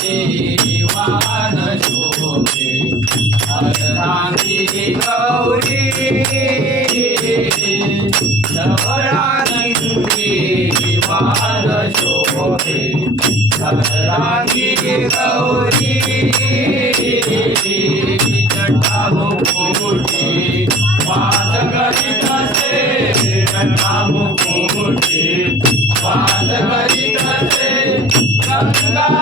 देवान शोभे अर्धांगी गौरी नवरानंदी वान शोभे अर्धांगी गौरी जटामुकुटे वास करीत असे जटामुकुटे वास करीत असे गंगा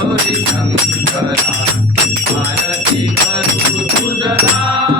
गौरी शंकरा आरती करू तुझला